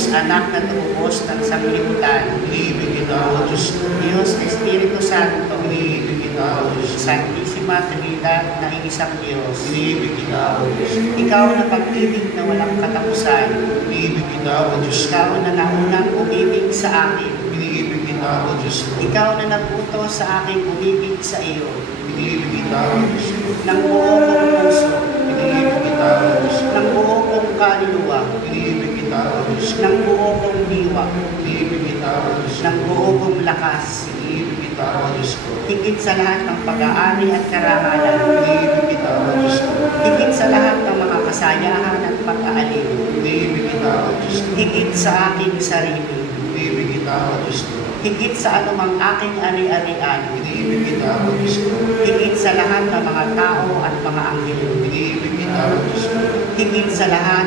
Diyos Anak na tuubos ng sanglibutan. Iniibig kita, O Diyos ko. Diyos Espiritu Santo. Iniibig kita, O Diyos ko. Santisima Trinidad na inisang Diyos. Iniibig kita, O Diyos ko. Ikaw na pag-ibig na walang katapusan. Iniibig kita, O Diyos ko. Ikaw na naunang umibig sa akin. Iniibig kita, O Diyos ko. Ikaw na nag-utos sa aking umibig sa iyo. Iniibig kita, O Diyos ko. Ng buo kong puso. Iniibig kita, O Diyos ko. Ng buo kong kaluluwa. Iniibig kita, O Diyos ko. Ng buo kong diwa. Iniibig kita, O Diyos ko. Ng buo kong lakas. Iniibig kita, O Diyos ko. Higit sa lahat ng pag-aari at karangalan. Iniibig kita, O Diyos ko. Higit sa lahat ng mga kasayahan at pag-aalin. Iniibig kita, O Diyos ko. Higit sa aking sarili. Iniibig kita, O Diyos ko. Higit sa anumang aking ari-arian. Iniibig kita, O Diyos ko. Higit sa lahat ng mga tao at mga anghel. Iniibig kita, O Diyos ko. Higit sa lahat,